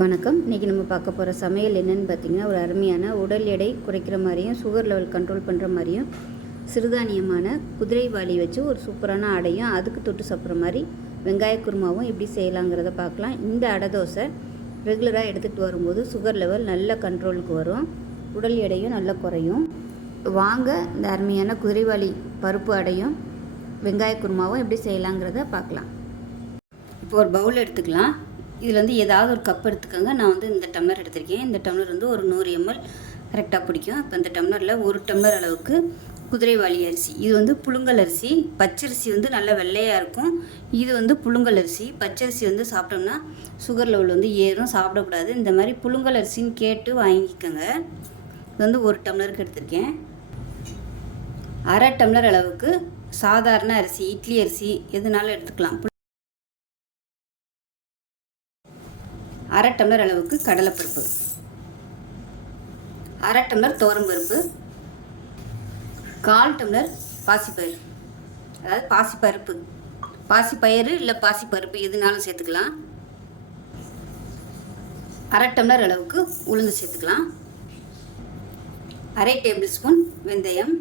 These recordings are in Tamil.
வணக்கம். இன்றைக்கி நம்ம பார்க்க போகிற சமையல் என்னென்னு பார்த்தீங்கன்னா ஒரு அருமையான உடல் எடை குறைக்கிற மாதிரியும் சுகர் லெவல் கண்ட்ரோல் பண்ணுற மாதிரியும் சிறுதானியமான குதிரைவாளி வச்சு ஒரு சூப்பரான அடையும். அதுக்கு தொட்டு சாப்பிட்ற மாதிரி வெங்காய குருமாவும் எப்படி செய்யலாங்கிறத பார்க்கலாம். இந்த அடை தோசை ரெகுலராக எடுத்துகிட்டு வரும்போது சுகர் லெவல் நல்ல கண்ட்ரோலுக்கு வரும். உடல் எடையும் நல்லா குறையும். வாங்க இந்த அருமையான குதிரைவாளி பருப்பு அடையும். வெங்காய குருமாவும் எப்படி செய்யலாங்கிறத பார்க்கலாம். இப்போ ஒரு பவுல் எடுத்துக்கலாம். இதில் வந்து ஏதாவது ஒரு கப் எடுத்துக்கோங்க. நான் வந்து இந்த டம்ளர் எடுத்திருக்கேன். இந்த டம்ளர் வந்து ஒரு நூறு எம்எல் கரெக்டாக பிடிக்கும். இப்போ இந்த டம்ளரில் ஒரு டம்ளர் அளவுக்கு குதிரைவாளி அரிசி. இது வந்து புழுங்கல் அரிசி. பச்சரிசி வந்து நல்ல வெள்ளையாக இருக்கும். இது வந்து புழுங்கல் அரிசி. பச்சரிசி வந்து சாப்பிட்டோம்னா சுகர் லெவல் வந்து ஏறும். சாப்பிடக்கூடாது. இந்த மாதிரி புழுங்கல் அரிசின்னு கேட்டு வாங்கிக்கோங்க. இது வந்து ஒரு டம்ளருக்கு எடுத்திருக்கேன். அரை டம்ளர் அளவுக்கு சாதாரண அரிசி இட்லி அரிசி எதுனாலும் எடுத்துக்கலாம். அரை டம்ளர் அளவுக்கு கடலைப்பருப்பு. அரை டம்ளர் பருப்பு கால் டம்ளர் பாசிப்பயிறு. அதாவது பாசிப்பருப்பு. பாசிப்பயிறு இல்லை பாசிப்பருப்பு எதுனாலும் சேர்த்துக்கலாம். அரை டம்ளர் அளவுக்கு உளுந்து சேர்த்துக்கலாம். அரை டேபிள் ஸ்பூன் வெந்தயம்.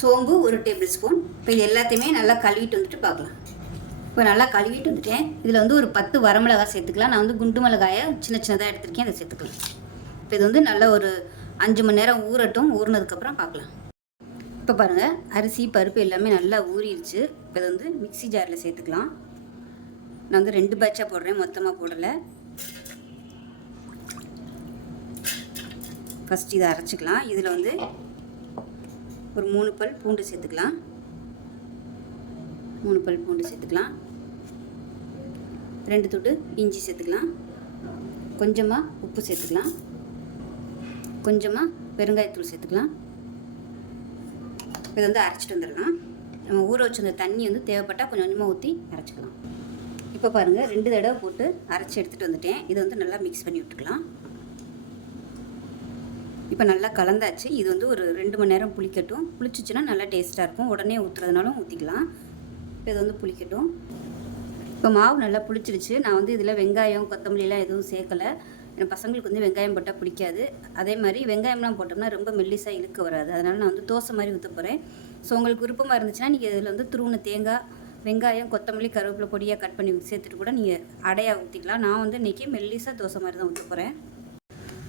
சோம்பு ஒரு டேபிள் ஸ்பூன். இப்போ இது எல்லாத்தையுமே நல்லா கழுவிட்டு வந்துட்டு பார்க்கலாம். இப்போ நல்லா கழுவிட்டு வந்துட்டேன். இதில் வந்து ஒரு பத்து வரமிளகாய் சேர்த்துக்கலாம். நான் வந்து குண்டு மிளகாயை சின்ன சின்னதாக எடுத்துருக்கேன். அதை சேர்த்துக்கலாம். இப்போ இது வந்து நல்லா ஒரு அஞ்சு மணி நேரம் ஊறட்டும். ஊறினதுக்கப்புறம் பார்க்கலாம். இப்போ பாருங்கள் அரிசி பருப்பு எல்லாமே நல்லா ஊறிடுச்சு. இப்போ இதை வந்து மிக்ஸி ஜாரில் சேர்த்துக்கலாம். நான் வந்து ரெண்டு பேட்சாக போடுறேன். மொத்தமாக போடலை. ஃபஸ்ட் இதை அரைச்சிக்கலாம். இதில் வந்து ஒரு மூணு பல் பூண்டு சேர்த்துக்கலாம். மூணு பல் பூண்டு சேர்த்துக்கலாம். ரெண்டு துண்டு இஞ்சி சேர்த்துக்கலாம். கொஞ்சமாக உப்பு சேர்த்துக்கலாம். கொஞ்சமாக பெருங்காயத்தூள் சேர்த்துக்கலாம். இதை வந்து அரைச்சிட்டு வந்துடலாம். நம்ம ஊற வச்சிருந்த தண்ணி வந்து தேவைப்பட்டால் கொஞ்சம் கொஞ்சமாக ஊற்றி அரைச்சிக்கலாம். இப்போ பாருங்கள் ரெண்டு தடவை போட்டு அரைச்சி எடுத்துகிட்டு வந்துட்டேன். இதை வந்து நல்லா மிக்ஸ் பண்ணி விட்டுக்கலாம். இப்போ நல்லா கலந்தாச்சு. இது வந்து ஒரு ரெண்டு மணி நேரம் புளிக்கட்டும். புளிச்சிச்சுன்னா நல்லா டேஸ்ட்டாக இருக்கும். உடனே ஊற்றுறதுனாலும் ஊற்றிக்கலாம் இப்போ இது வந்து புளிக்கட்டும். இப்போ மாவு நல்லா புளிச்சிருச்சு. நான் வந்து இதில் வெங்காயம் கொத்தமல்லிலாம் எதுவும் சேர்க்கலை. என் பசங்களுக்கு வந்து வெங்காயம் போட்டால் பிடிக்காது. அதே மாதிரி வெங்காயம்லாம் போட்டோம்னா ரொம்ப மெல்லிசாக இழுக்க வராது. அதனால் நான் வந்து தோசை மாதிரி ஊற்ற போகிறேன் ஸோ உங்களுக்கு விருப்பமாக இருந்துச்சுன்னா நீங்கள் இதில் வந்து துருவன தேங்காய் வெங்காயம் கொத்தமல்லி கருவேப்பிலை பொடியாக கட் பண்ணி சேர்த்துட்டு கூட நீங்கள் அடையாக ஊற்றிக்கலாம் நான் வந்து இன்றைக்கி மெல்லிசாக தோசை மாதிரி தான் ஊற்ற போகிறேன்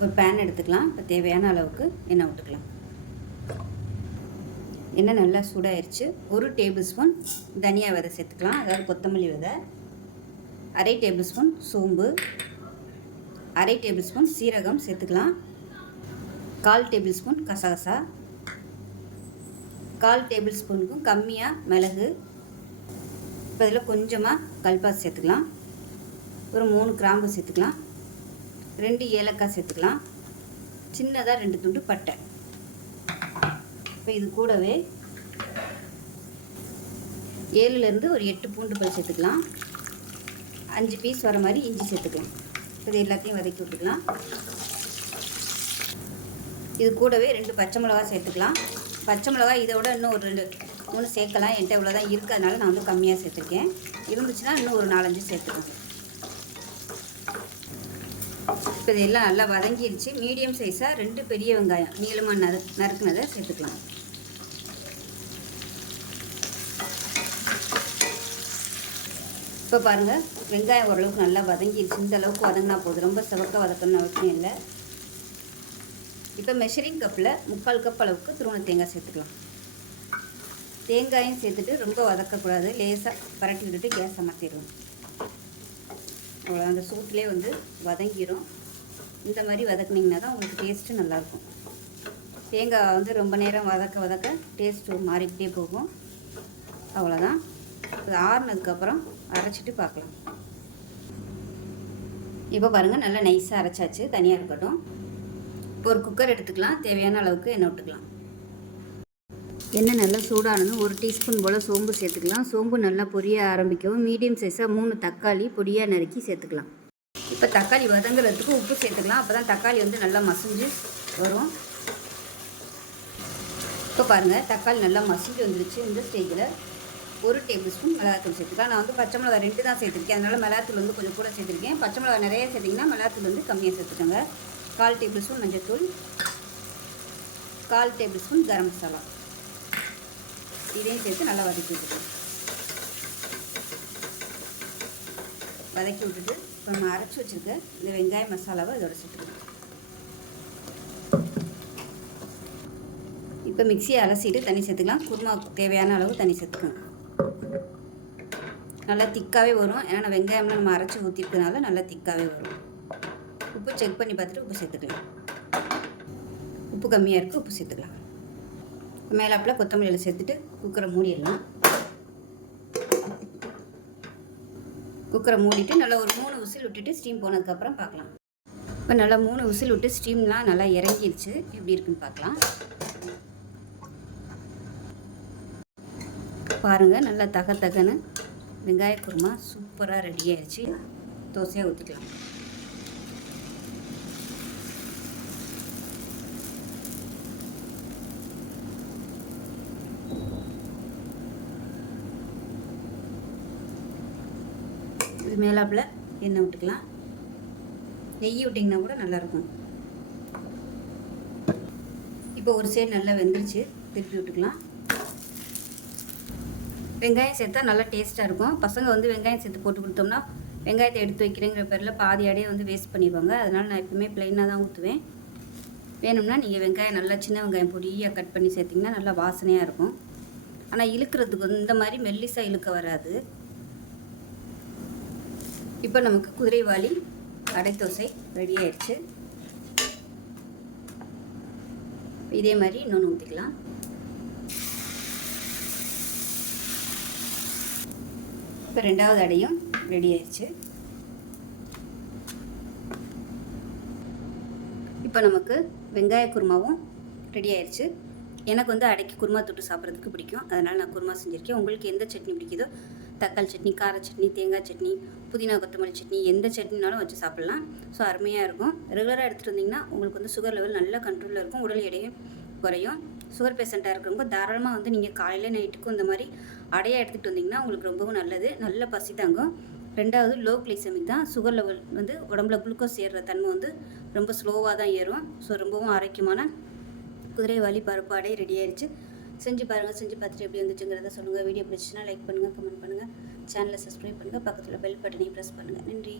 ஒரு பேன் எடுத்துக்கலாம். இப்போ தேவையான அளவுக்கு எண்ணெய் விட்டுக்கலாம் எண்ணெய் நல்லா சூடாயிருச்சு. ஒரு டேபிள் ஸ்பூன் தனியா விதை சேர்த்துக்கலாம். அதாவது கொத்தமல்லி விதை. அரை டேபிள் ஸ்பூன் சோம்பு அரை டேபிள் ஸ்பூன் சீரகம் சேர்த்துக்கலாம். கால் டேபிள் ஸ்பூன் கசகசா. கால் டேபிள் ஸ்பூனுக்கும் கம்மியாக மிளகு. இப்போ இதில் கொஞ்சமாக கல்பாஸ் சேர்த்துக்கலாம். ஒரு மூணு கிராம்பு சேர்த்துக்கலாம். ரெண்டு ஏலக்காய் சேர்த்துக்கலாம். சின்னதாக ரெண்டு துண்டு பட்டை. இப்போ இது கூடவே ஏழுலேருந்து ஒரு எட்டு பூண்டு பல் சேர்த்துக்கலாம். அஞ்சு பீஸ் வர மாதிரி இஞ்சி சேர்த்துக்கலாம் இது எல்லாத்தையும் வதக்கி விட்டுக்கலாம். இது கூடவே ரெண்டு பச்சை மிளகா சேர்த்துக்கலாம். பச்சை மிளகா இதை விட இன்னும் ஒரு ரெண்டு மூணு சேர்க்கலாம். என்கிட்ட இவ்வளோ தான் இருக்கிறதுனால நான் வந்து கம்மியாக சேர்த்துருக்கேன். இருந்துச்சுன்னா இன்னும் ஒரு நாலஞ்சு சேர்த்துக்கோங்க. இப்போ இதெல்லாம் நல்லா வதங்கிடுச்சு மீடியம் சைஸாக ரெண்டு பெரிய வெங்காயம் நீளமாக நறு நறுக்குனதை சேர்த்துக்கலாம். இப்போ பாருங்கள் வெங்காயம் ஓரளவுக்கு நல்லா வதங்கிடுச்சு இந்த அளவுக்கு வதங்கினா போதும். ரொம்ப செவக்க வதக்கணும்னு அவசியம் இல்லை. இப்போ மெஷரிங் கப்பில் முக்கால் கப் அளவுக்கு துருவண தேங்காய் சேர்த்துக்கலாம். தேங்காயும் சேர்த்துட்டு ரொம்ப வதக்கக்கூடாது. லேசாக பரட்டி விட்டுட்டு கேஸ் அமர்த்திடுவோம் அவ்வளோ அந்த சூட்டிலே வந்து வதங்கிடும் இந்த மாதிரி வதக்குனிங்கன்னா தான் உங்களுக்கு டேஸ்ட்டு நல்லாயிருக்கும். தேங்காய் வந்து ரொம்ப நேரம் வதக்க வதக்க டேஸ்ட்டு மாறிக்கிட்டே போகும். அவ்வளோதான் அது ஆறுனதுக்கப்புறம் அரைச்சிட்டு பார்க்கலாம். இப்போ பாருங்கள் நல்லா நைஸாக அரைச்சாச்சு. தனியாக இருக்கட்டும். இப்போ ஒரு குக்கர் எடுத்துக்கலாம். தேவையான அளவுக்கு எண்ணெய் விட்டுக்கலாம். எண்ணெய் நல்லா சூடானதும் ஒரு டீஸ்பூன் போல் சோம்பு சேர்த்துக்கலாம். சோம்பு நல்லா பொரிய ஆரம்பிக்கவும். மீடியம் சைஸாக மூணு தக்காளி பொடியாக நறுக்கி சேர்த்துக்கலாம். இப்போ தக்காளி வதங்குறதுக்கு உப்பு சேர்த்துக்கலாம். அப்போ தான் தக்காளி வந்து நல்லா மசிஞ்சு வரும். இப்போ பாருங்கள் தக்காளி நல்லா மசிஞ்சு வந்துருச்சு. இந்த ஸ்டேஜில் ஒரு டேபிள் ஸ்பூன் மிளகாத்தூள் சேர்த்துக்கலாம் நான் வந்து பச்சை மிளகா ரெண்டு தான் சேர்த்துருக்கேன். அதனால் மிளகாத்தூள் வந்து கொஞ்சம் கூட சேர்த்துருக்கேன். பச்சை மிளகா நிறைய சேர்த்திங்கன்னா மிளகாத்தூள் வந்து கம்மியாக சேர்த்துக்கோங்க. கால் டேபிள் ஸ்பூன் மஞ்சத்தூள். கால் டேபிள் ஸ்பூன் கரம் மசாலா. இதையும் சேர்த்து நல்லா வதக்கி விட்டுக்கலாம் வதக்கி விட்டுட்டு இப்போ நம்ம அரைச்சி வச்சுருக்க இந்த வெங்காய மசாலாவை இதோட சேர்த்துக்கலாம். இப்போ மிக்சியை அலசிட்டு தண்ணி சேர்த்துக்கலாம். குருமா தேவையான அளவு தண்ணி சேர்த்துக்கணும் நல்லா திக்காகவே வரும். ஏன்னா வெங்காயம்லாம் நம்ம அரைச்சி ஊற்றிருக்கனால நல்லா திக்காகவே வரும். உப்பு செக் பண்ணி பார்த்துட்டு உப்பு சேர்த்துக்கலாம். உப்பு கம்மியாக இருக்குது உப்பு சேர்த்துக்கலாம். மேலாப்பில் கொத்தமல்லியில் சேர்த்துட்டு குக்கரை மூடிடலாம். குக்கரை மூடிட்டு நல்லா ஒரு மூணு விசில் விட்டுட்டு ஸ்டீம் போனதுக்கப்புறம் பார்க்கலாம். இப்போ நல்லா மூணு விசில் விட்டு ஸ்டீம்லாம் நல்லா இறங்கிடுச்சு எப்படி இருக்குன்னு பார்க்கலாம். பாருங்கள் நல்லா தக தகன்னு வெங்காய குருமா சூப்பராக ரெடி ஆயிடுச்சு தோசையாக ஊற்றிக்கலாம் இது மேலாப்பில் எண்ணெய் விட்டுக்கலாம் நெய் விட்டிங்கன்னா கூட நல்லாயிருக்கும். இப்போ ஒரு சைடு நல்லா வெந்துருச்சு. திருப்பி விட்டுக்கலாம். வெங்காயம் சேர்த்தா நல்லா டேஸ்ட்டாக இருக்கும். பசங்க வந்து வெங்காயம் சேர்த்து போட்டு கொடுத்தோம்னா வெங்காயத்தை எடுத்து வைக்கிறேங்கிற பேரில் பாதி அடையே வந்து வேஸ்ட் பண்ணிடுவாங்க. அதனால் நான் எப்பவுமே ப்ளைனாக தான் ஊற்றுவேன் வேணும்னா நீங்கள் வெங்காயம் நல்லா சின்ன வெங்காயம் பொடியாக கட் பண்ணி சேர்த்திங்கன்னா நல்லா வாசனையாக இருக்கும். ஆனால் இழுக்கிறதுக்கு இந்த மாதிரி மெல்லிசாக இழுக்க வராது. இப்போ நமக்கு குதிரைவாளி அடைத்தோசை தோசை ரெடி ஆயிடுச்சு. இதே மாதிரி இன்னொன்று ஊற்றிக்கலாம் இப்போ ரெண்டாவது அடையும். ரெடி ஆயிடுச்சு. இப்போ நமக்கு வெங்காய குருமாவும் ரெடி ஆயிடுச்சு. எனக்கு வந்து அடைக்கு குருமா தொட்டு சாப்பிட்றதுக்கு பிடிக்கும். அதனால் நான் குருமா செஞ்சுருக்கேன். உங்களுக்கு எந்த சட்னி பிடிக்குதோ? தக்காளி சட்னி கார சட்னி தேங்காய் சட்னி புதினா கொத்தமல்லி சட்னி எந்த சட்னினாலும் வச்சு சாப்பிட்லாம். ஸோ அருமையாக இருக்கும். ரெகுலராக எடுத்துகிட்டு வந்தீங்கன்னா உங்களுக்கு வந்து சுகர் லெவல் நல்ல கண்ட்ரோலில் இருக்கும். உடல் எடையும் குறையும். சுகர் பேஷண்ட்டாக இருக்கிறவங்க தாராளமாக வந்து நீங்கள் காலையில் நைட்டுக்கும் இந்த மாதிரி அடையாக எடுத்துகிட்டு வந்தீங்கன்னா உங்களுக்கு ரொம்பவும் நல்லது. நல்ல பசி தாங்கும். ரெண்டாவது லோ கிளைசமிக் தான். சுகர் லெவல் வந்து உடம்புல குளுக்கோஸ் ஏறுற தன்மை வந்து ரொம்ப ஸ்லோவாக தான் ஏறும். ஸோ ரொம்பவும் ஆரோக்கியமான குதிரைவாலி பருப்பு அடை ரெடி ஆயிடுச்சு செஞ்சு பாருங்கள் செஞ்சு பார்த்துட்டு எப்படி வந்துச்சுங்கிறத சொல்லுங்கள் வீடியோ பிடிச்சிச்சுன்னா லைக் பண்ணுங்கள் கமெண்ட் பண்ணுங்கள் சேனலை சப்ஸ்கிரைப் பண்ணுங்கள் பக்கத்தில் பெல் பட்டனையும் ப்ரெஸ் பண்ணுங்கள் நன்றி.